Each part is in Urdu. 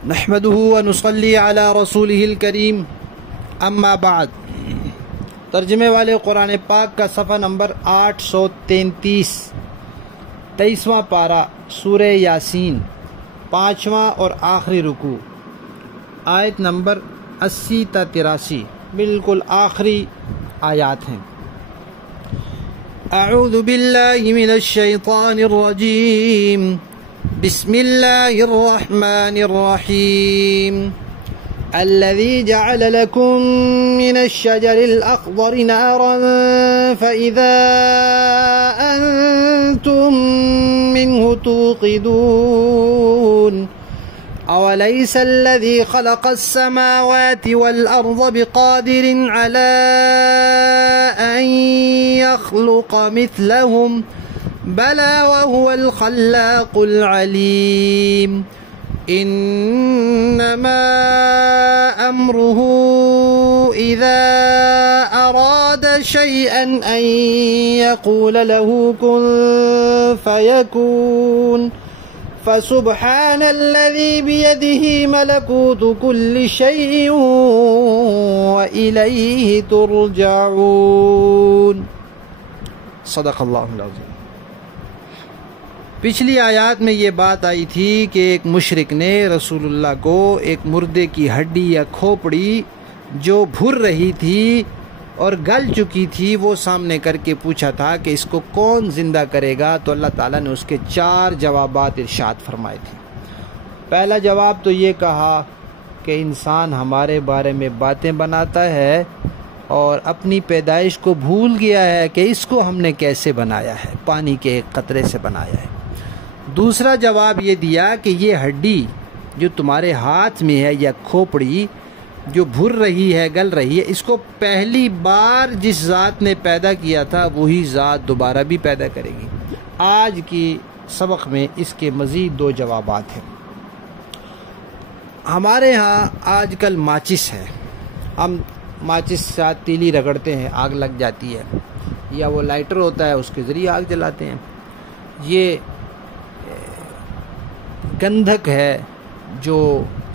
نحمده ونصلي على رسوله الکریم اما بعد۔ ترجمے والے قرآن پاک کا صفحہ نمبر 833، 23واں پارہ سورہ یاسین، 5واں اور آخری رکوع، آیت نمبر 80 تا 83، بالکل آخری آیات ہیں۔ اعوذ باللہ من الشیطان الرجیم، بسم اللہ الرحمن الرحیم۔ الذي جعل لكم من الشجر الأخضر نارا فإذا أنتم منه توقدون أوليس الذي خلق السماوات والأرض بقادر على أن يخلق مثلهم بلى وهو الخلاق العليم إنما أمره إذا أراد شيئا أن يقول له كن فيكون فسبحان الذي بيده ملكوت كل شيء وإليه ترجعون۔ صدق اللہ العظیم۔ پچھلی آیات میں یہ بات آئی تھی کہ ایک مشرک نے رسول اللہ کو ایک مردے کی ہڈی یا کھوپڑی جو بھر رہی تھی اور گل چکی تھی وہ سامنے کر کے پوچھا تھا کہ اس کو کون زندہ کرے گا، تو اللہ تعالیٰ نے اس کے 4 جوابات ارشاد فرمائے تھے۔ پہلا جواب تو یہ کہا کہ انسان ہمارے بارے میں باتیں بناتا ہے اور اپنی پیدائش کو بھول گیا ہے کہ اس کو ہم نے کیسے بنایا ہے، پانی کے ایک قطرے سے بنایا ہے۔ دوسرا جواب یہ دیا کہ یہ ہڈی جو تمہارے ہاتھ میں ہے یا کھوپڑی جو بھر رہی ہے، گل رہی ہے، اس کو پہلی بار جس ذات نے پیدا کیا تھا وہی ذات دوبارہ بھی پیدا کرے گی۔ آج کی سبق میں اس کے مزید 2 جوابات ہیں۔ ہمارے ہاں آج کل ماچس ہے، ہم ماچس سے تیلی رگڑتے ہیں، آگ لگ جاتی ہے، یا وہ لائٹر ہوتا ہے اس کے ذریعے آگ جلاتے ہیں۔ یہ گندھک ہے جو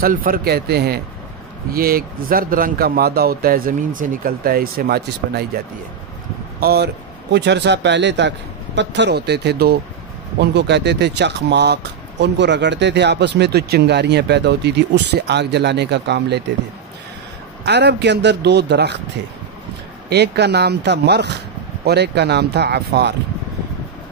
سلفر کہتے ہیں، یہ ایک زرد رنگ کا مادہ ہوتا ہے، زمین سے نکلتا ہے، اس سے ماچس بنائی جاتی ہے۔ اور کچھ عرصہ پہلے تک پتھر ہوتے تھے 2، ان کو کہتے تھے چخماق، ان کو رگڑتے تھے آپس میں تو چنگاریاں پیدا ہوتی تھی، اس سے آگ جلانے کا کام لیتے تھے۔ عرب کے اندر 2 درخت تھے، ایک کا نام تھا مرخ اور ایک کا نام تھا عفار۔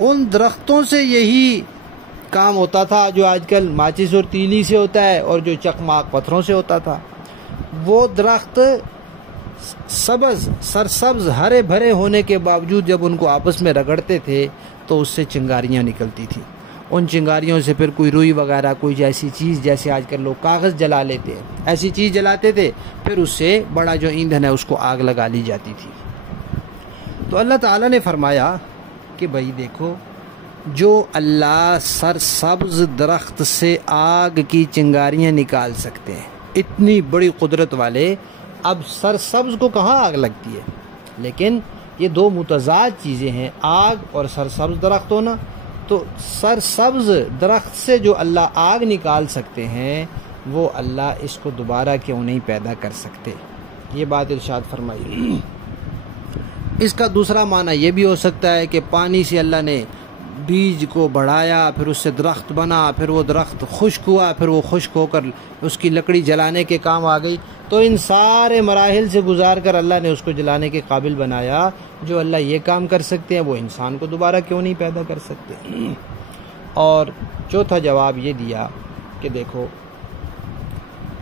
ان درختوں سے یہی کام ہوتا تھا جو آج کل ماچس اور تیلی سے ہوتا ہے اور جو چخماق پتھروں سے ہوتا تھا۔ وہ درخت سبز سرسبز ہرے بھرے ہونے کے باوجود جب ان کو آپس میں رگڑتے تھے تو اس سے چنگاریاں نکلتی تھیں۔ ان چنگاریوں سے پھر کوئی روئی وغیرہ کوئی ایسی چیز، جیسے آج کل لوگ کاغذ جلا لیتے ہیں، ایسی چیز جلاتے تھے، پھر اس سے بڑا جو ایندھن ہے اس کو آگ لگا لی جاتی تھی۔ تو اللہ تعالیٰ نے فرمایا کہ بھائی دیکھو، جو اللہ سرسبز درخت سے آگ کی چنگاریاں نکال سکتے ہیں، اتنی بڑی قدرت والے، اب سرسبز کو کہاں آگ لگتی ہے؟ لیکن یہ 2 متضاد چیزیں ہیں، آگ اور سرسبز درخت ہونا۔ تو سرسبز درخت سے جو اللہ آگ نکال سکتے ہیں وہ اللہ اس کو دوبارہ کیوں نہیں پیدا کر سکتے؟ یہ بات ارشاد فرمائی۔ اس کا دوسرا معنی یہ بھی ہو سکتا ہے کہ پانی سے اللہ نے بیج کو بڑھایا، پھر اس سے درخت بنا، پھر وہ درخت خشک ہوا، پھر وہ خشک ہو کر اس کی لکڑی جلانے کے کام آ گئی، تو ان سارے مراحل سے گزار کر اللہ نے اس کو جلانے کے قابل بنایا۔ جو اللہ یہ کام کر سکتے ہیں وہ انسان کو دوبارہ کیوں نہیں پیدا کر سکتے؟ اور چوتھا جواب یہ دیا کہ دیکھو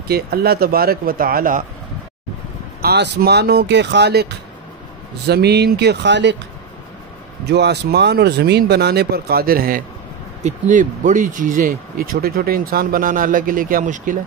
کہ اللہ تبارک و تعالی آسمانوں کے خالق، زمین کے خالق، جو آسمان اور زمین بنانے پر قادر ہیں، اتنی بڑی چیزیں، یہ چھوٹے چھوٹے انسان بنانا اللہ کے لیے کیا مشکل ہے؟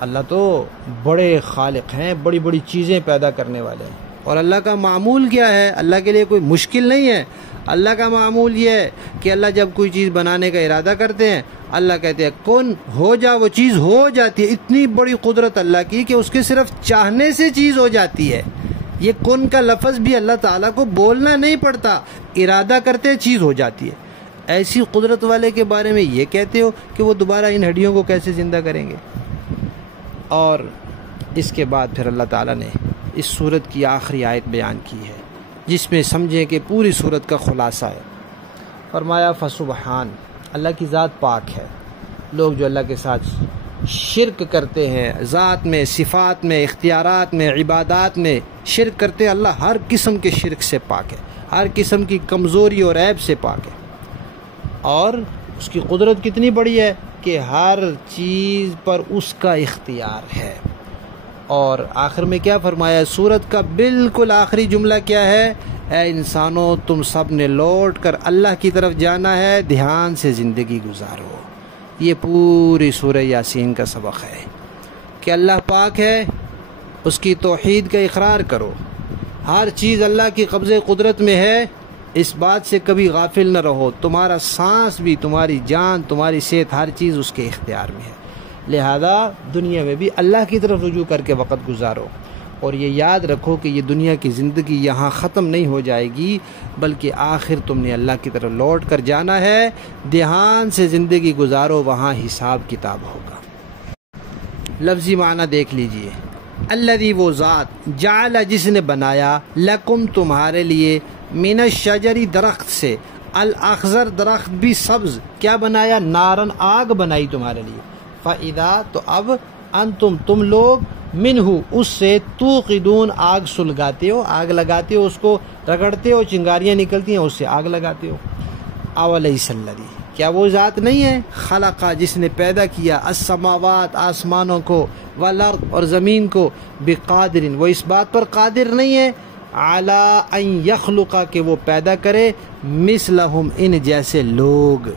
اللہ تو بڑے خالق ہیں، بڑی بڑی چیزیں پیدا کرنے والے ہیں۔ اور اللہ کا معمول کیا ہے؟ اللہ کے لیے کوئی مشکل نہیں ہے۔ اللہ کا معمول یہ ہے کہ اللہ جب کوئی چیز بنانے کا ارادہ کرتے ہیں، اللہ کہتے ہیں کن ہو جا، وہ چیز ہو جاتی ہے۔ اتنی بڑی قدرت اللہ کی کہ اس کے صرف چاہنے سے چیز ہو جاتی ہے۔ یہ کن کا لفظ بھی اللہ تعالیٰ کو بولنا نہیں پڑتا، ارادہ کرتے چیز ہو جاتی ہے۔ ایسی قدرت والے کے بارے میں یہ کہتے ہو کہ وہ دوبارہ ان ہڈیوں کو کیسے زندہ کریں گے؟ اور اس کے بعد پھر اللہ تعالیٰ نے اس سورت کی آخری آیت بیان کی ہے جس میں سمجھیں کہ پوری سورت کا خلاصہ ہے۔ فرمایا فسبحان، اللہ کی ذات پاک ہے۔ لوگ جو اللہ کے ساتھ شرک کرتے ہیں، ذات میں، صفات میں، اختیارات میں، عبادات میں شرک کرتے ہیں، اللہ ہر قسم کے شرک سے پاک ہے، ہر قسم کی کمزوری اور عیب سے پاک ہے۔ اور اس کی قدرت کتنی بڑی ہے کہ ہر چیز پر اس کا اختیار ہے۔ اور آخر میں کیا فرمایا؟ سورت کا بالکل آخری جملہ کیا ہے؟ اے انسانوں، تم سب نے لوٹ کر اللہ کی طرف جانا ہے، دھیان سے زندگی گزارو۔ یہ پوری سورہ یاسین کا سبق ہے کہ اللہ پاک ہے، اس کی توحید کا اقرار کرو، ہر چیز اللہ کی قبضے قدرت میں ہے، اس بات سے کبھی غافل نہ رہو، تمہارا سانس بھی، تمہاری جان، تمہاری صحت، ہر چیز اس کے اختیار میں ہے، لہذا دنیا میں بھی اللہ کی طرف رجوع کر کے وقت گزارو۔ اور یہ یاد رکھو کہ یہ دنیا کی زندگی یہاں ختم نہیں ہو جائے گی، بلکہ آخر تم نے اللہ کی طرف لوٹ کر جانا ہے، دھیان سے زندگی گزارو، وہاں حساب کتاب ہوگا۔ لفظی معنی دیکھ لیجئے، الذی وہ ذات، جعل جس نے بنایا، لکم تمہارے لیے، من الشجری درخت سے، الاخضر درخت بھی سبز، کیا بنایا؟ نارن آگ بنائی تمہارے لیے، فَإِذَا تو اب انتم تم لوگ، منہ اس سے، توقدون آگ سلگاتے ہو، آگ لگاتے ہو، اس کو رگڑتے ہو، چنگاریاں نکلتی ہیں، اس سے آگ لگاتے ہو۔ اولیس الذی، کیا وہ ذات نہیں ہے؟ خلقہ جس نے پیدا کیا، السماوات آسمانوں کو، والارض اور زمین کو، بقادر وہ اس بات پر قادر نہیں ہے، علی ان یخلق کہ وہ پیدا کرے، مثلہم ان جیسے لوگ،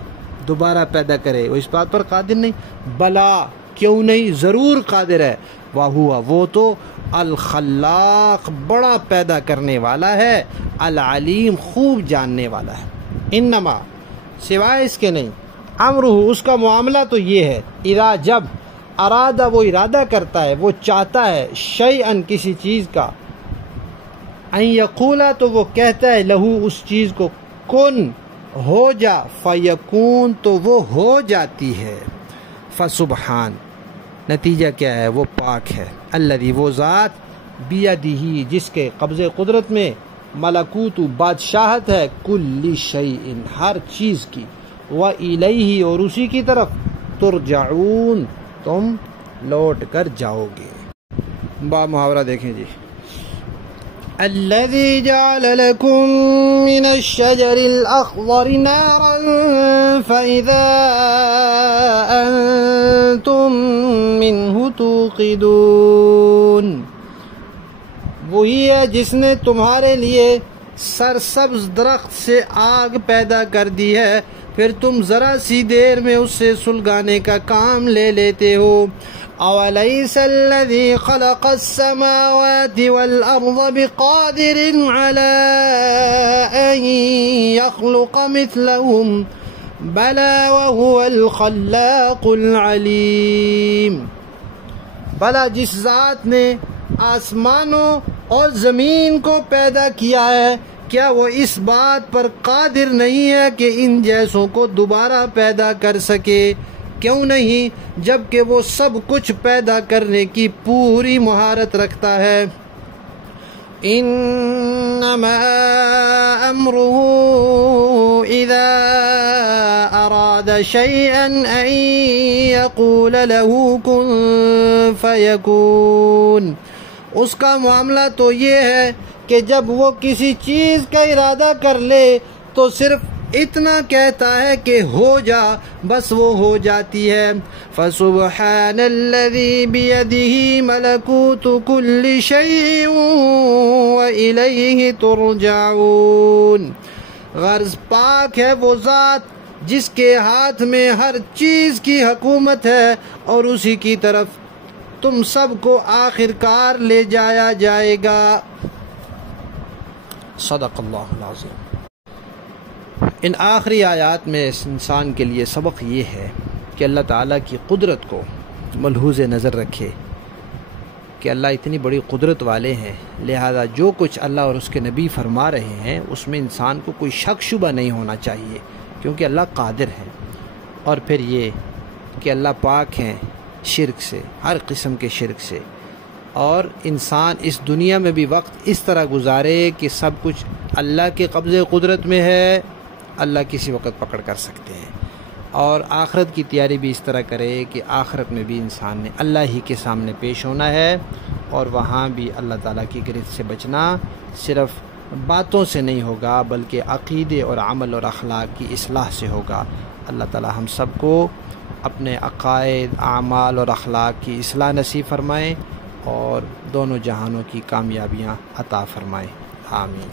دوبارہ پیدا کرے، وہ اس بات پر قادر نہیں؟ بلا کیوں نہیں، ضرور قادر ہے، وَهُوَ وہ تو الخلاق بڑا پیدا کرنے والا ہے، العلیم خوب جاننے والا ہے۔ انما سوائے اس کے نہیں، امرہ اس کا معاملہ تو یہ ہے، اذا جب، ارادہ وہ ارادہ کرتا ہے، وہ چاہتا ہے، شیئن کسی چیز کا، ان یقولا تو وہ کہتا ہے، لہو اس چیز کو، کن ہو جا، فیکون تو وہ ہو جاتی ہے۔ فسبحان نتیجہ کیا ہے؟ وہ پاک ہے، الذی وہ ذات، بیدہ جس کے قبضے قدرت میں، ملکوت بادشاہت ہے، کل شیء ہر چیز کی، وإلیہ اور اسی کی طرف، ترجعون تم لوٹ کر جاؤ گے۔ با محاورہ دیکھیں جی، الذي جعل لكم من الشجر الأخضر نارا فإذا أنتم منه توقدون، وہی ہے جس نے تمہارے لیے سرسبز درخت سے آگ پیدا کر دی ہے، پھر تم ذرا سی دیر میں اس سے سلگانے کا کام لے لیتے ہو۔ اولیس الذی خلق السماوات والارض بقادر علی ان یخلق مثلهم بلا وهو الخلاق العلیم، بلا جس ذات نے آسمانوں اور زمین کو پیدا کیا ہے، کیا وہ اس بات پر قادر نہیں ہے کہ ان جیسوں کو دوبارہ پیدا کر سکے؟ کیوں نہیں، جبکہ وہ سب کچھ پیدا کرنے کی پوری مہارت رکھتا ہے۔ انما امرہ اذا اراد شیئا ان یقول له کن فیکون، اس کا معاملہ تو یہ ہے کہ جب وہ کسی چیز کا ارادہ کر لے تو صرف اتنا کہتا ہے کہ ہو جا، بس وہ ہو جاتی ہے۔ فسبحان الذی بیدہ ملکوت کل شیء وإلیہ ترجعون، غرض پاک ہے وہ ذات جس کے ہاتھ میں ہر چیز کی حکومت ہے اور اسی کی طرف تم سب کو آخر کار لے جایا جائے گا۔ صدق اللہ العظیم۔ ان آخری آیات میں اس انسان کے لیے سبق یہ ہے کہ اللہ تعالیٰ کی قدرت کو ملحوظ نظر رکھے کہ اللہ اتنی بڑی قدرت والے ہیں، لہذا جو کچھ اللہ اور اس کے نبی فرما رہے ہیں اس میں انسان کو کوئی شک شبہ نہیں ہونا چاہیے، کیونکہ اللہ قادر ہے۔ اور پھر یہ کہ اللہ پاک ہیں شرک سے، ہر قسم کے شرک سے، اور انسان اس دنیا میں بھی وقت اس طرح گزارے کہ سب کچھ اللہ کے قبضے قدرت میں ہے، اللہ کسی وقت پکڑ کر سکتے ہیں، اور آخرت کی تیاری بھی اس طرح کرے کہ آخرت میں بھی انسان نے اللہ ہی کے سامنے پیش ہونا ہے، اور وہاں بھی اللہ تعالیٰ کی گرفت سے بچنا صرف باتوں سے نہیں ہوگا بلکہ عقیدے اور عمل اور اخلاق کی اصلاح سے ہوگا۔ اللہ تعالیٰ ہم سب کو اپنے عقائد، اعمال اور اخلاق کی اصلاح نصیب فرمائیں اور دونوں جہانوں کی کامیابیاں عطا فرمائیں، آمین۔